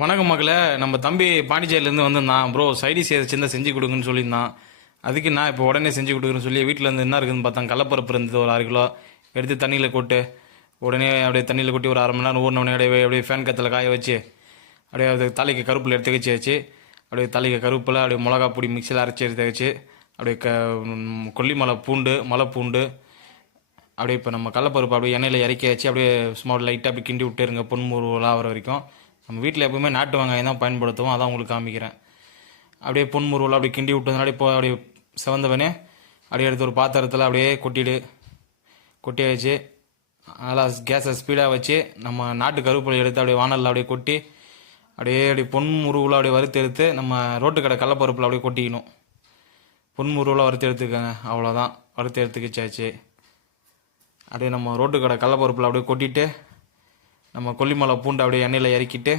வணக்கம் மகளே. நம்ம தம்பி பாண்டிச்சேரியிலேருந்து வந்திருந்தான். ப்ரோ சைடிஸ் சின்ன செஞ்சு கொடுங்கன்னு சொல்லியிருந்தான். அதுக்கு நான் இப்போ உடனே செஞ்சு கொடுக்குறேன்னு சொல்லி வீட்டில் இருந்து என்ன இருக்குதுன்னு பார்த்தா கடலப்பருப்பு இருந்தது. ஒரு 6 கிலோ எடுத்து தண்ணியில் கொட்டு. உடனே அப்படியே தண்ணியில் கொட்டி ஒரு 1/2 மணி நேரம் ஊறினோடனே அப்படியே ஃபேன் கத்தில் காய வச்சு அப்படியே அது தலைக்கு கருப்பில் எடுத்து வச்சு அப்படியே தலைக்கு கருப்பில் அப்படியே மிளகா பொடி மிக்சியில் அரைச்சி எடுத்து வச்சு அப்படியே கொல்லிமலை பூண்டு மலை பூண்டு அப்படியே இப்போ நம்ம கடலப்பருப்பு அப்படியே எண்ணெயில் இறக்கி வச்சு அப்படியே சும்மா லைட்டாக அப்படி கிண்டி விட்டுருங்க பொன்முருவலாக ஆகிற வரைக்கும். நம்ம வீட்டில் எப்பவுமே நாட்டு வெங்காயம் தான் பயன்படுத்துவோம், அதான் உங்களுக்கு காமிக்கிறேன். அப்படியே பொன்முருவலாக அப்படியே கிண்டி விட்டதுனால இப்போ அப்படியே சிவந்தவனே அப்படியே எடுத்து ஒரு பாத்திரத்தில் அப்படியே கொட்டி வச்சு நல்லா கேஸை ஸ்பீடாக வச்சு நம்ம நாட்டு கருவேப்பிலை எடுத்து அப்படியே வானலில் அப்படியே கொட்டி அப்படியே பொன்முருவலாக அப்படியே வறுத்து எடுத்து நம்ம ரோட்டு கடை கடலப்பருப்பில் அப்படியே கொட்டிக்கணும். பொன்முருவலாக வறுத்து எடுத்துக்கோங்க, அவ்வளோதான். வறுத்து எடுத்துக்கிச்சாச்சு. அப்படியே நம்ம ரோட்டு கடை கடலப்பருப்பில் அப்படியே கொட்டிட்டு நம்ம கொல்லிமலை பூண்டு அப்படியே எண்ணெயில் இறக்கிட்டு